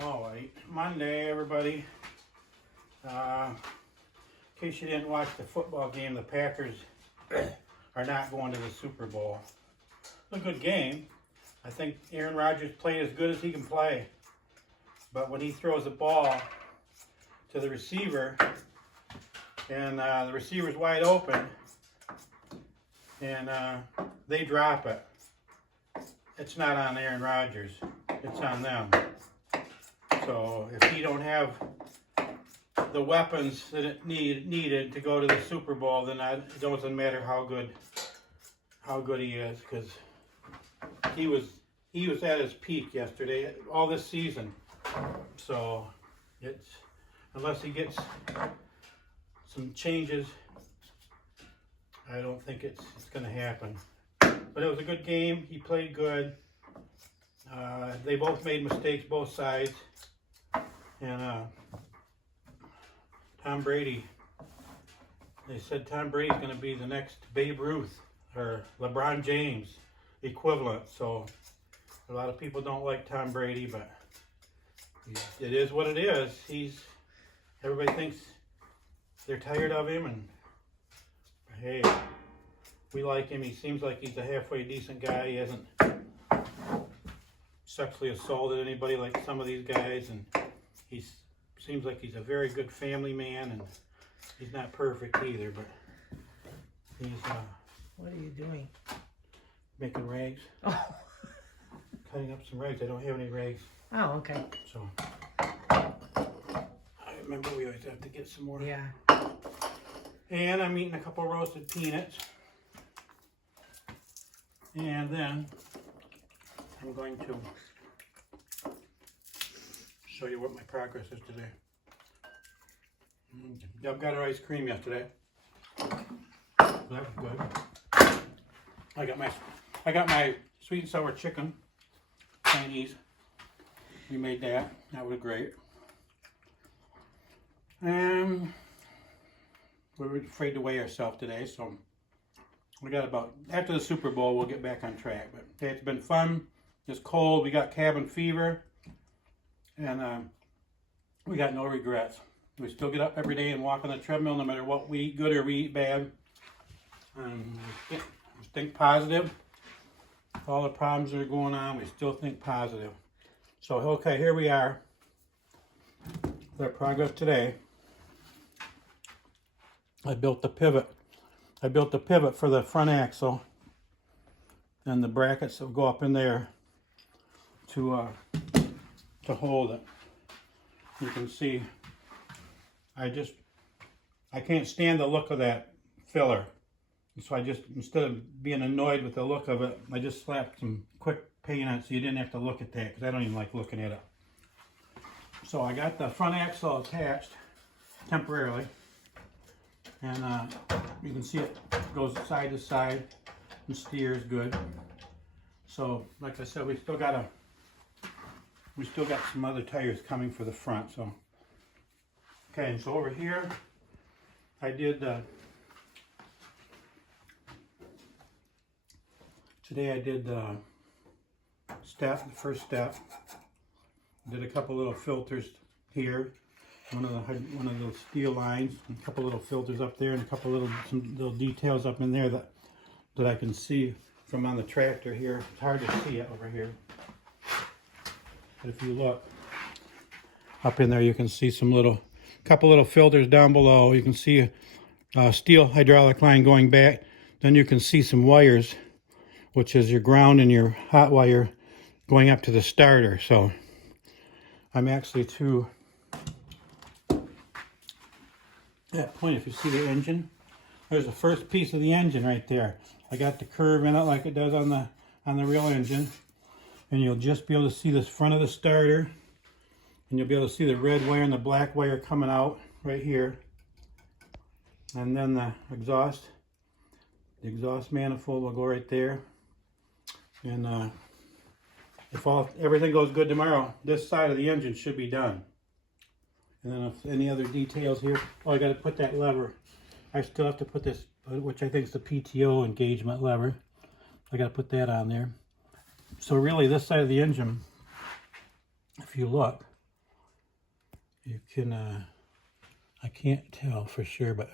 All right, Monday, everybody. In case you didn't watch the football game, the Packers are not going to the Super Bowl. It's a good game. I think Aaron Rodgers played as good as he can play. But when he throws the ball to the receiver, and the receiver's wide open, and they drop it, it's not on Aaron Rodgers. It's on them. So if he don't have the weapons that it needed to go to the Super Bowl, then it doesn't matter how good he is, because he was at his peak yesterday, all this season. So it's, unless he gets some changes, I don't think it's going to happen. But it was a good game. He played good. They both made mistakes, both sides. And Tom Brady, they said Tom Brady's going to be the next Babe Ruth or LeBron James equivalent. So a lot of people don't like Tom Brady, but it is what it is. Everybody thinks they're tired of him, and hey, we like him. He seems like he's a halfway decent guy. He hasn't sexually assaulted anybody like some of these guys, and he seems like he's a very good family man, and he's not perfect either, but he's what are you doing? Making rags. Oh. Cutting up some rags. I don't have any rags. Oh, okay. So I remember we always have to get some more. Yeah. And I'm eating a couple roasted peanuts. And then I'm going to show you what my progress is today. I've got our ice cream yesterday. That was good. I got my sweet and sour chicken Chinese. We made that. That was great. And we were afraid to weigh ourselves today, so we got about, after the Super Bowl, we'll get back on track. But hey, it's been fun. It's cold. We got cabin fever. And we got no regrets. We still get up every day and walk on the treadmill no matter what we eat good or we eat bad. We think positive. All the problems that are going on, we still think positive. So, okay, here we are. Our progress today. I built the pivot. I built the pivot for the front axle and the brackets that will go up in there to hold it. You can see I can't stand the look of that filler. So I just, instead of being annoyed with the look of it, I just slapped some quick paint on it so you didn't have to look at that, because I don't even like looking at it. So I got the front axle attached temporarily. And you can see it goes side to side and steers good. So like I said, we still got some other tires coming for the front. So okay, and so over here I did today I did the first step. Did a couple little filters here. One of those steel lines, a couple little filters up there, and a couple some little details up in there that I can see from on the tractor here. It's hard to see it over here, but if you look up in there, you can see couple little filters down below. You can see a steel hydraulic line going back. Then you can see some wires, which is your ground and your hot wire going up to the starter. So I'm actually to that point. If you see the engine, there's the first piece of the engine right there. I got the curve in it like it does on the real engine, and you'll just be able to see this front of the starter, and you'll be able to see the red wire and the black wire coming out right here, and then the exhaust manifold will go right there. And if everything goes good tomorrow, this side of the engine should be done. And then if any other details here, I got to put that lever. I still have to put this, which I think is the PTO engagement lever. I got to put that on there. So really this side of the engine, if you look, you can, I can't tell for sure, but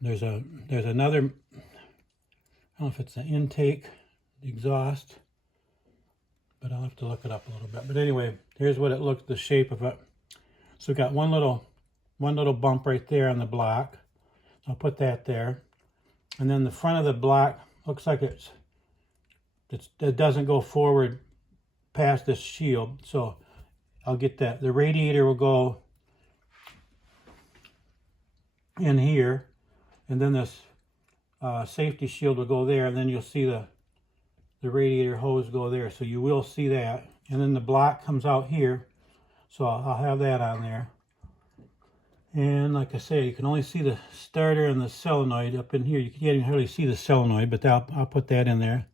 there's another, I don't know if it's an intake, the exhaust, but I'll have to look it up a little bit. But anyway, here's what it looks, the shape of it. So we got one little bump right there on the block. I'll put that there. And then the front of the block looks like it doesn't go forward past this shield. So I'll get that. The radiator will go in here, and then this safety shield will go there, and then you'll see the radiator hose go there. So you will see that. And then the block comes out here. So I'll have that on there. And like I say, you can only see the starter and the solenoid up in here. You can't even hardly see the solenoid, but I'll put that in there.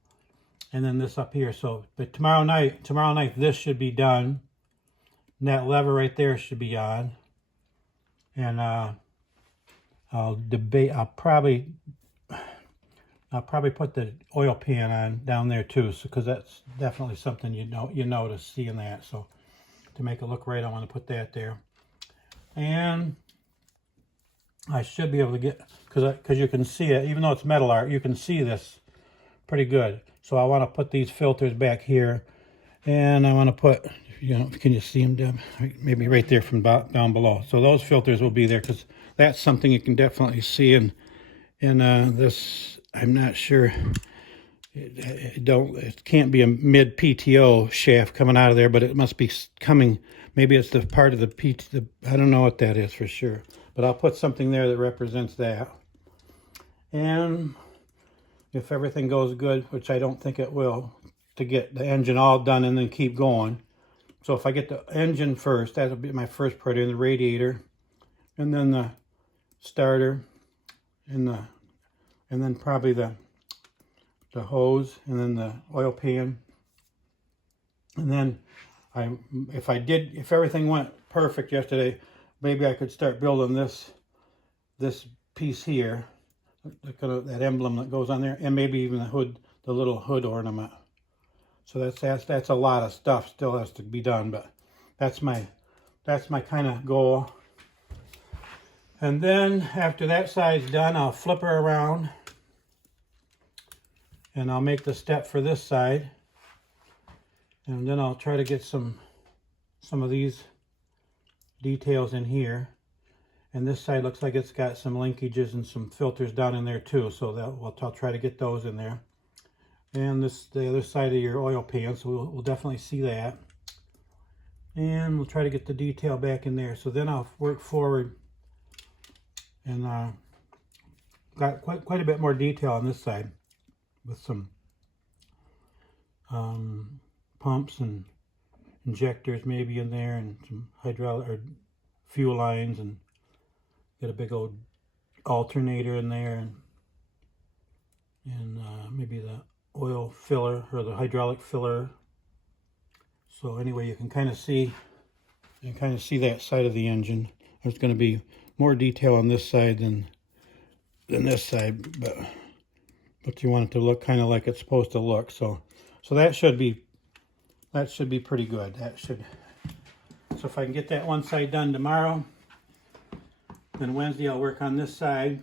And then this up here. So, but tomorrow night, this should be done. And that lever right there should be on. And I'll probably put the oil pan on down there too, so because that's definitely something you notice seeing that. So to make it look right, I want to put that there. And I should be able to get, because you can see it, even though it's metal art, you can see this pretty good. So I want to put these filters back here, and I want to put, can you see them, Deb? Maybe right there from down below. So those filters will be there, because that's something you can definitely see in this. I'm not sure. It can't be a mid PTO shaft coming out of there, but it must be coming. Maybe it's the part of the I don't know what that is for sure, but I'll put something there that represents that. And if everything goes good, which I don't think it will, to get the engine all done and then keep going. So if I get the engine first, that'll be my first part in the radiator, and then the starter, and then probably the hose, and then the oil pan. And then if everything went perfect yesterday, maybe I could start building this piece here, that emblem that goes on there, and maybe even the little hood ornament. So that's a lot of stuff still has to be done, but that's my kind of goal. And then after that side's done, I'll flip her around, and I'll make the step for this side, and then I'll try to get some of these details in here. And this side looks like it's got some linkages and some filters down in there too, so I'll try to get those in there. And the other side of your oil pan, so we'll definitely see that. And we'll try to get the detail back in there. So then I'll work forward, and got quite a bit more detail on this side, with some pumps and injectors maybe in there, and some hydraulic or fuel lines, and got a big old alternator in there, and maybe the oil filler or the hydraulic filler. So anyway, you can kind of see that side of the engine. There's going to be more detail on this side than this side, but you want it to look kind of like it's supposed to look. So that should be pretty good. So if I can get that one side done tomorrow, then Wednesday I'll work on this side,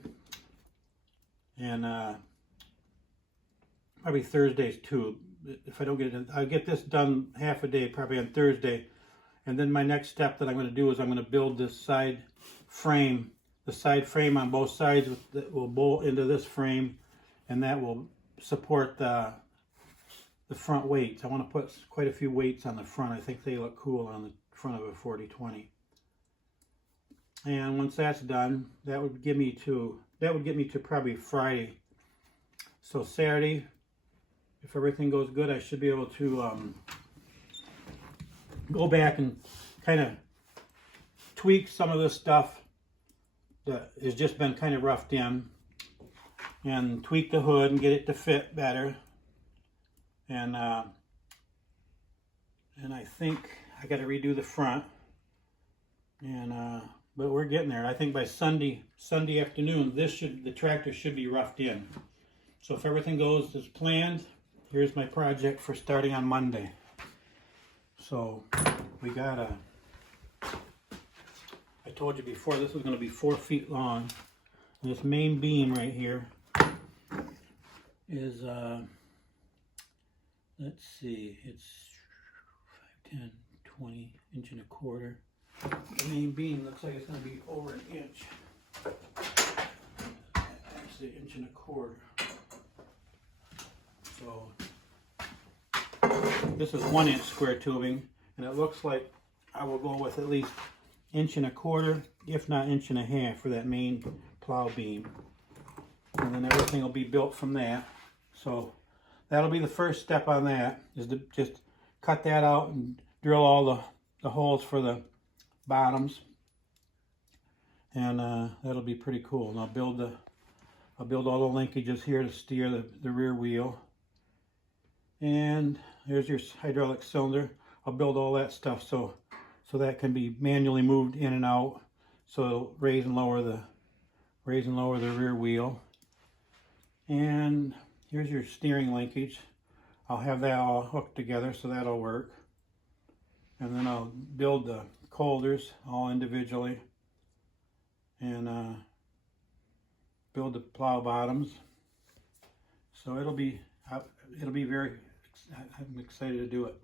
and probably Thursdays too. If I don't get it done, I'll get this done half a day, probably on Thursday. And then my next step that I'm going to do is I'm going to build this side frame, the side frame on both sides that will bolt into this frame, and that will support the front weights. I want to put quite a few weights on the front. I think they look cool on the front of a 4020. And once that's done, that would get me to probably Friday. So Saturday, if everything goes good, I should be able to go back and kind of tweak some of this stuff that has just been kind of roughed in, and tweak the hood and get it to fit better. And I think I got to redo the front, and but we're getting there. I think by Sunday afternoon, the tractor should be roughed in. So if everything goes as planned, here's my project for starting on Monday. So we got I told you before this was going to be 4 feet long. And this main beam right here is let's see, it's 5, 10, 20 inch and a quarter. The main beam looks like it's going to be over an inch. Actually, inch and a quarter. So this is 1 inch square tubing, and it looks like I will go with at least inch and a quarter, if not inch and a half, for that main plow beam. And then everything will be built from that. So that'll be the first step on that, is to just cut that out and drill all the holes for the bottoms. And that'll be pretty cool. And I'll build all the linkages here to steer the rear wheel. And here's your hydraulic cylinder. I'll build all that stuff so that can be manually moved in and out. So it'll raise and lower the rear wheel. And here's your steering linkage. I'll have that all hooked together, so that'll work. And then I'll build the holders all individually, and build the plow bottoms. So it'll be very. I'm excited to do it.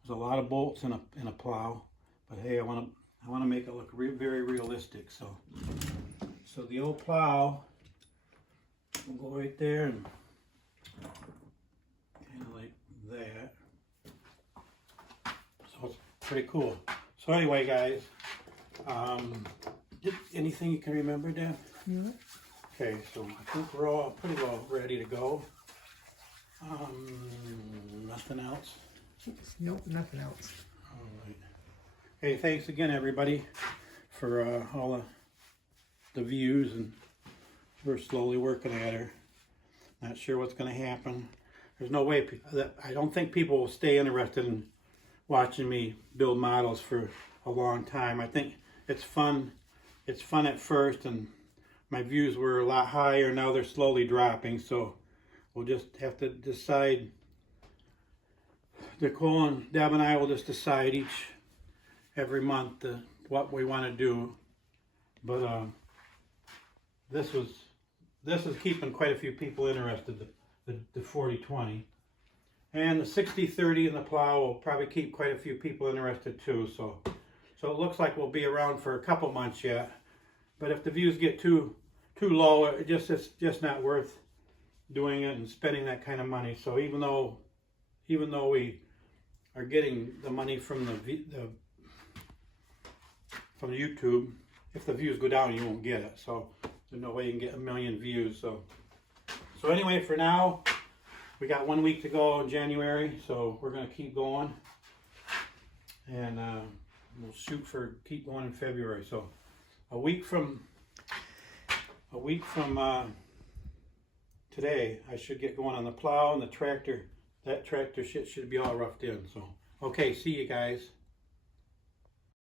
There's a lot of bolts in a plow, but hey, I want to make it look very realistic. So the old plow will go right there and kind of like that. So it's pretty cool. So anyway, guys, anything you can remember, Dan? Mm-hmm. Okay, so I think we're all pretty well ready to go. Nothing else? Nope, nothing else. All right. Hey, thanks again, everybody, for all the views, and we're slowly working at her. Not sure what's going to happen. There's no way I don't think people will stay interested in watching me build models for a long time. I think it's fun. It's fun at first, and my views were a lot higher. Now they're slowly dropping, so we'll just have to decide. Nicole and Deb and I will just decide every month what we want to do. But this is keeping quite a few people interested. The 40-20. And the 60-30 in the plow will probably keep quite a few people interested too. So it looks like we'll be around for a couple months yet. But if the views get too low, it's just not worth doing it and spending that kind of money. So even though we are getting the money from from YouTube, if the views go down, you won't get it. So there's no way you can get 1 million views. So anyway, for now, we got 1 week to go in January, so we're going to keep going, and we'll shoot for keep going in February. So a week from today, I should get going on the plow and the tractor. That tractor shit should be all roughed in. So okay, see you guys.